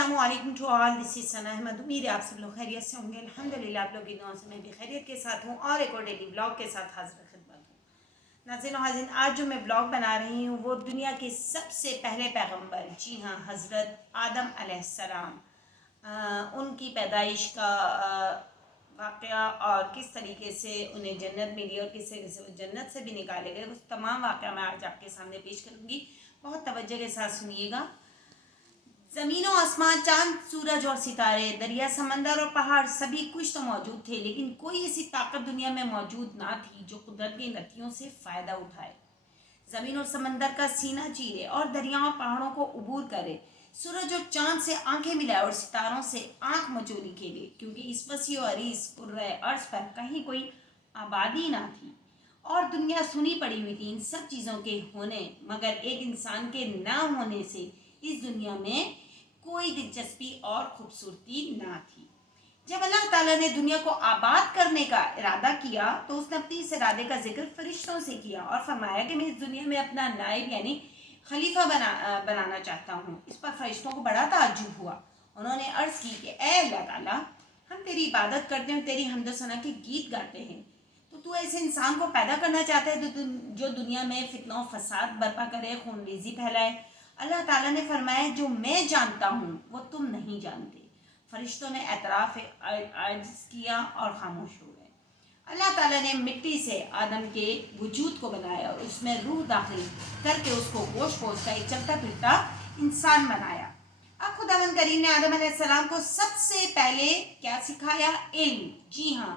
अस्सलाम वालेकुम to all, this is सना अहमद। उम्मीद है आप सब लोग खैरियत से होंगे। अल्हम्दुलिल्लाह आप लोग की दुआ से मैं भी खैरियत के साथ हूँ और एक और डेली ब्लॉग के साथ हाजिर खिदमत हूँ। नाज़रीन और हाज़रीन, आज जो मैं ब्लॉग बना रही हूँ वो दुनिया के सबसे पहले पैगंबर, जी हाँ, हज़रत आदम अलैहिस्सलाम, उनकी पैदाइश का वाक़या और किस तरीके से उन्हें जन्नत मिली और किस तरीके से वो जन्नत से भी निकाले गए, उस तमाम वाक़या मैं आज आपके सामने पेश करूँगी। बहुत तवज्जो के साथ सुनिएगा। ज़मीन और आसमान, चांद, सूरज और सितारे, दरिया, समंदर और पहाड़, सभी कुछ तो मौजूद थे, लेकिन कोई ऐसी ताकत दुनिया में मौजूद ना थी जो कुदरत की नतियों से फ़ायदा उठाए। ज़मीन और समंदर का सीना चीरे और दरियाओं और पहाड़ों को उबूर करे, सूरज और चांद से आंखें मिलाए और सितारों से आंख मचोली खेले, क्योंकि इस वसी और अरीज कुर्रे अर्श पर कहीं कोई आबादी ना थी और दुनिया सुनी पड़ी हुई थी इन सब चीज़ों के होने मगर एक इंसान के ना होने से इस दुनिया में कोई दिलचस्पी और खूबसूरती ना थी। जब अल्लाह ताला ने दुनिया को आबाद करने का इरादा किया तो उसने अपने इस इरादे का जिक्र फरिश्तों से किया और फरमाया कि मैं इस दुनिया में अपना नायब यानी खलीफा बनाना चाहता हूँ। इस पर फरिश्तों को बड़ा ताज्जुब हुआ। उन्होंने अर्ज़ की कि ए अल्लाह ताला, हम तेरी इबादत करते हैं, तेरी हम्द सना के गीत गाते हैं, तो तू ऐसे इंसान को पैदा करना चाहता है जो दुनिया में फितना और फसाद बर्पा करे, खूनरेज़ी फैलाए। अल्लाह ताला ने फरमाया, जो मैं जानता हूँ वो तुम नहीं जानते। फरिश्तों ने एतराफ़ आजिज़ किया और खामोश हो गए। अल्लाह ताला ने मिट्टी से आदम के वजूद को बनाया और उसमें रूह दाखिल करके उसको गोश्त पोश का एक चलता फिरता इंसान बनाया। अब खुदावंद करीम ने आदम अलैहिस्सलाम को सबसे पहले क्या सिखाया? इल्म। जी हाँ,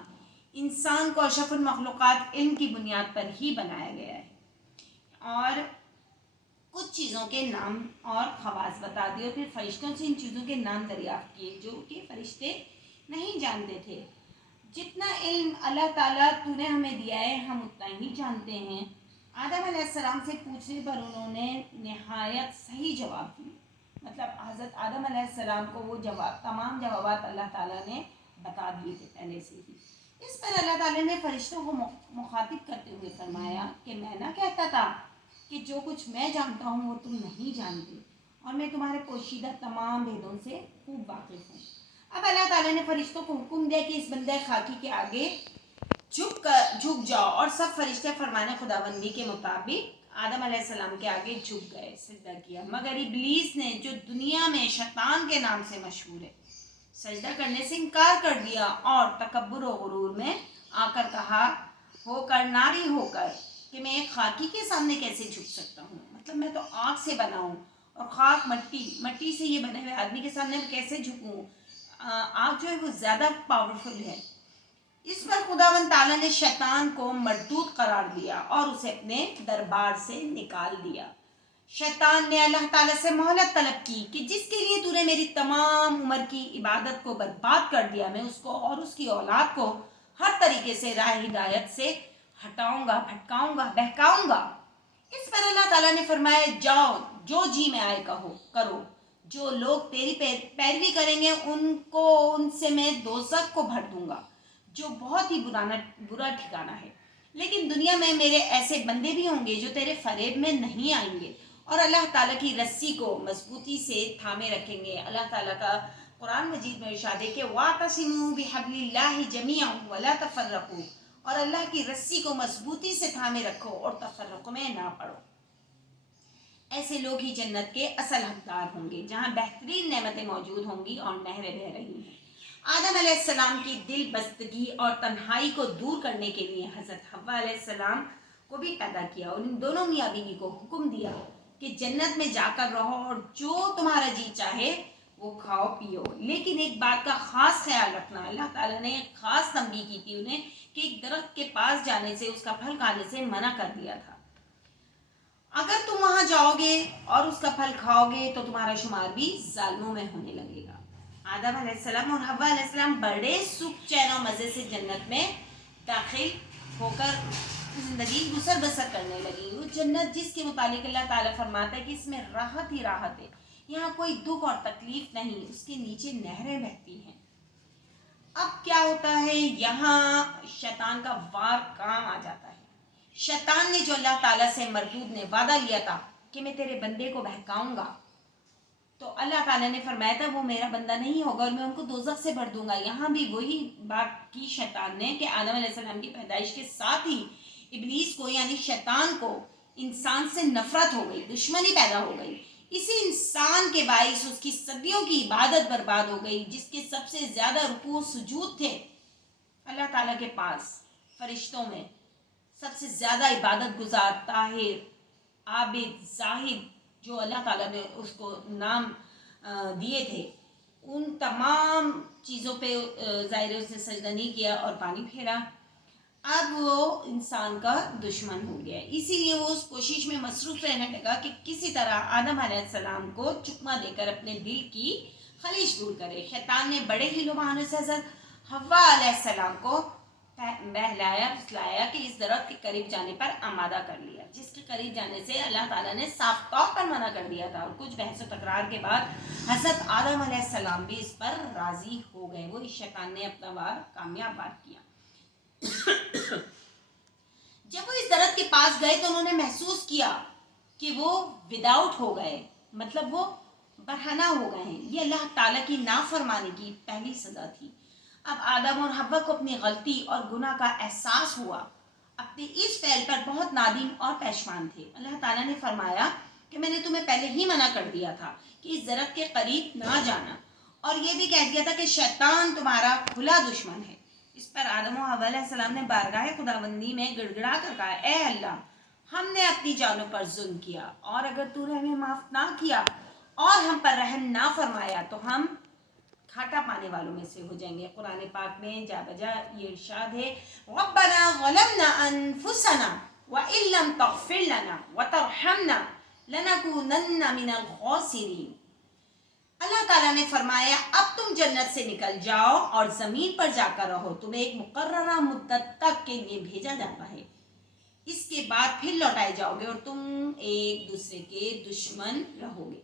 इंसान को अशरफुल मखलूक़ात इल्म की बुनियाद पर ही बनाया गया है और कुछ चीज़ों के नाम और खवास बता दिए और फिर फरिश्तों से इन चीज़ों के नाम दरियाफ्त किए जो कि फरिश्ते नहीं जानते थे। जितना इल्म अल्लाह ताला तूने हमें दिया है हम उतना ही जानते हैं। आदम अलैहिस्सलाम से पूछने पर उन्होंने नहायत सही जवाब दिए, मतलब हज़रत आदम अलैहिस्सलाम को वो जवाब, तमाम जवाबात अल्लाह ताला ने बता दिए थे पहले से ही। इस पर अल्लाह ताला ने फरिश्तों को मुखातिब करते हुए फरमाया कि मैं ना कहता था कि जो कुछ मैं जानता हूँ वो तुम नहीं जानते और मैं तुम्हारे पोशीदा तमाम भेदों से खूब वाकिफ़ हूँ। अब अल्लाह ताला ने फरिश्तों को हुक्म दिया कि इस बंदे खाकी के आगे झुक जाओ और सब फरिश्ते फरमाने खुदाबंदी के मुताबिक आदम अलैहिस्सलाम के आगे झुक गए, सजदा किया। मगर इब्लीस ने, जो दुनिया में शैतान के नाम से मशहूर है, सजदा करने से इनकार कर दिया और तकब्बुर और गुरूर में आकर कहा, होकर नारी होकर, कि मैं एक खाकी के सामने कैसे झुक सकता हूँ, मतलब मैं तो आग से बना हूँ और खाक मट्टी से ये बने हुए आदमी के सामने मैं कैसे झुकूँ? आग जो है वो ज़्यादा पावरफुल है। इस पर खुदावंद ताला ने शैतान को मरदूद करार दिया और उसे अपने दरबार से निकाल दिया। शैतान ने अल्लाह ताला से मोहलत तलब की कि जिसके लिए तूने मेरी तमाम उम्र की इबादत को बर्बाद कर दिया, मैं उसको और उसकी औलाद को हर तरीके से राह हिदायत से हटाऊंगा, भटकाऊंगा, बहकाऊंगा। इस पर अल्लाह ताला ने फरमाया, जाओ, जो जी में आए कहो करो। जो लोग तेरी पैरवी करेंगे उनको, उनसे मैं दोज़ख को भर दूंगा, जो बहुत ही बुरा ठिकाना है। लेकिन दुनिया में मेरे ऐसे बंदे भी होंगे जो तेरे फरेब में नहीं आएंगे और अल्लाह ताला की रस्सी को मजबूती से थामे रखेंगे। अल्लाह ताला का कुरान मजीद में इरशाद है कि वातसिमू बिहब्लिल्लाहि जमीअन वला तफर्रकू, और अल्लाह की रस्सी को मजबूती से थामे रखो और तफर्रुक में ना पड़ो। ऐसे लोग ही जन्नत के असल हकदार होंगे जहाँ बेहतरीन नेमतें मौजूद होंगी और नहरें बह रही हैं। आदम अलैहिस्सलाम की दिल बस्तगी और तन्हाई को दूर करने के लिए हज़रत हव्वा अलैहिस्सलाम को भी पैदा किया और इन दोनों मियाँ बीवी को हुक्म दिया कि जन्नत में जाकर रहो और जो तुम्हारा जी चाहे वो खाओ पियो, लेकिन एक बात का ख़ास ख्याल रखना। अल्लाह ताला ने एक ख़ास तंबीह की थी उन्हें कि एक दरख्त के पास जाने से, उसका फल खाने से मना कर दिया था। अगर तुम वहाँ जाओगे और उसका फल खाओगे तो तुम्हारा शुमार भी जालिमों में होने लगेगा। आदम अलैहिस्सलाम और हव्वा अलैहिस्सलाम बड़े सुख, चैन और मज़े से जन्नत में दाखिल होकर ज़िंदगी गुजर बसर करने लगी। वो जन्नत जिसके मुतालिक अल्लाह ताला फरमाता है कि इसमें राहत ही राहत है, यहाँ कोई दुख और तकलीफ नहीं, उसके नीचे नहरें बहती हैं। अब क्या होता है, यहाँ शैतान का वार काम आ जाता है। शैतान ने जो अल्लाह ताला से, मरदूद ने वादा लिया था कि मैं तेरे बंदे को बहकाऊंगा, تو اللہ تعالیٰ نے فرمایا تھا وہ میرا بندہ نہیں ہوگا اور میں ان کو دوزخ سے بھر دوں گا. یہاں بھی وہی بات کی شیطان نے کہ آدم علیہ السلام کی پیدائش کے ساتھ ہی ابلیس کو یعنی شیطان کو انسان سے نفرت ہو گئی, دشمنی پیدا ہو گئی. اسی انسان کے باعث اس کی صدیوں کی عبادت برباد ہو گئی, جس کے سب سے زیادہ رکوع سجود تھے اللہ تعالیٰ کے پاس. فرشتوں میں سب سے زیادہ عبادت گزار, طاہر, عابد, زاہد, جو اللہ تعالیٰ نے اس کو نام دیے تھے, ان تمام چیزوں پہ ظاہر اس نے سجدہ نہیں کیا اور پانی پھیرا. اب وہ انسان کا دشمن ہو گیا. اسی لیے وہ اس کوشش میں مصروف رہنے لگا کہ کسی طرح آدم علیہ السلام کو چکما دے کر اپنے دل کی خلیش دور کرے. شیطان نے بڑے ہی لبھانے سے حضرت حوا علیہ السلام کو بہلایا پھسلایا کہ اس درخت کے قریب جانے پر آمادہ کر لیا, جس کے قریب جانے سے اللہ تعالیٰ نے صاف طور پر منع کر دیا تھا. اور کچھ بحث و تکرار کے بعد حضرت آدم علیہ السلام بھی اس پر راضی ہو گئے. وہ اس شیطان نے اپنا وار کامیاب وار کیا. جب وہ اس درخت کے پاس گئے تو انہوں نے محسوس کیا کہ وہ وداؤٹ ہو گئے, مطلب وہ برہنہ ہو گئے ہیں. یہ اللہ تعالیٰ کی نافرمانی کی پہلی سزا تھی. اب آدم اور حوا کو اپنی غلطی اور گناہ کا احساس ہوا. اپنے اس فعل پر بہت نادم اور پشیمان تھے. اللہ تعالیٰ نے فرمایا کہ میں نے تمہیں پہلے ہی منع کر دیا تھا کہ اس درخت کے قریب نہ جانا, اور یہ بھی کہہ دیا تھا کہ شیطان تمہارا کھلا دشمن ہے. اس پر آدم و حوا علیہ السلام نے بارگاہ خداوندی میں گڑ گڑا کر کہا, اے اللہ, ہم نے اپنی جانوں پر ظلم کیا, اور اگر تو نے ہمیں معاف نہ کیا اور ہم پر رحم نہ فرمایا تو ہم کھاٹا پانے والوں میں سے ہو جائیں گے. قرآن پاک میں جا بجا یہ ارشاد ہے, ربنا ظلمنا انفسنا وان لم تغفر لنا وترحمنا لنکونن من الخاسرین. اللہ تعالیٰ نے فرمایا اب تم جنت سے نکل جاؤ اور زمین پر جا کر رہو, تمہیں ایک مقررہ مدت تک کے لیے بھیجا جاتا ہے, اس کے بعد پھر لوٹائے جاؤ گے اور تم ایک دوسرے کے دشمن رہو گے.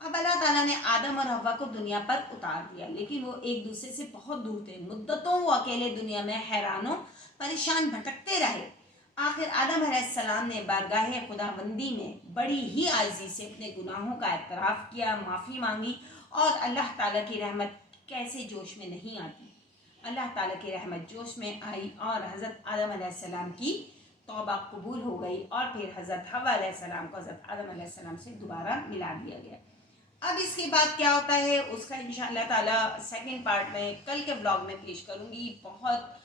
اب اللہ تعالیٰ نے آدم اور حوا کو دنیا پر اتار دیا, لیکن وہ ایک دوسرے سے بہت دور تھے. مدتوں وہ اکیلے دنیا میں حیران و پریشان بھٹکتے رہے. آخر آدم علیہ السلام نے بارگاہ خداوندی میں بڑی ہی عاجزی سے اپنے گناہوں کا اعتراف کیا, معافی مانگی. اور اللہ تعالیٰ کی رحمت کیسے جوش میں نہیں آتی, اللہ تعالیٰ کی رحمت جوش میں آئی اور حضرت آدم علیہ السلام کی توبہ قبول ہو گئی, اور پھر حضرت حوا علیہ السلام کو حضرت آدم علیہ السلام سے دوبارہ ملا دیا گیا. اب اس کے بعد کیا ہوتا ہے اس کا انشاءاللہ تعالیٰ سیکنڈ پارٹ میں کل کے ولاگ میں پیش کروں گی. بہت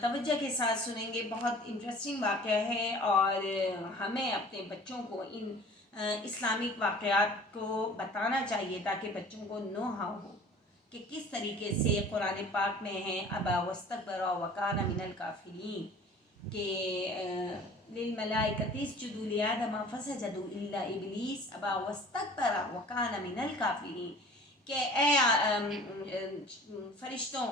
توجہ کے ساتھ سنیں گے, بہت انٹرسٹنگ واقعہ ہے, اور ہمیں اپنے بچوں کو ان اسلامک واقعات کو بتانا چاہیے تاکہ بچوں کو نو ہاؤ ہو کہ کس طریقے سے قرآن پاک میں ہے ابا واستکبر وکان من الکافرین کہ للملائکۃ اسجدوا لآدم فسجدوا الا ابلیس ابا واستکبر وکان من الکافرین, کہ اے فرشتوں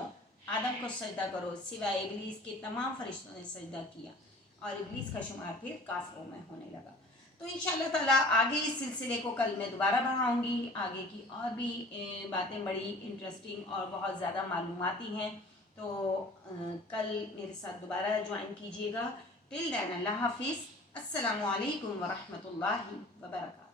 آدم کو سجدہ کرو سوائے ابلیس کے تمام فرشتوں نے سجدہ کیا, اور ابلیس کا شمار پھر کافروں میں ہونے لگا. تو انشاءاللہ تعالیٰ آگے اس سلسلے کو کل میں دوبارہ بڑھاؤں گی. آگے کی اور بھی باتیں بڑی انٹرسٹنگ اور بہت زیادہ معلوماتی ہیں, تو کل میرے ساتھ دوبارہ جوائن کیجیے گا. ٹل دین اللہ حافظ. السلام علیکم ورحمۃ اللہ وبرکاتہ.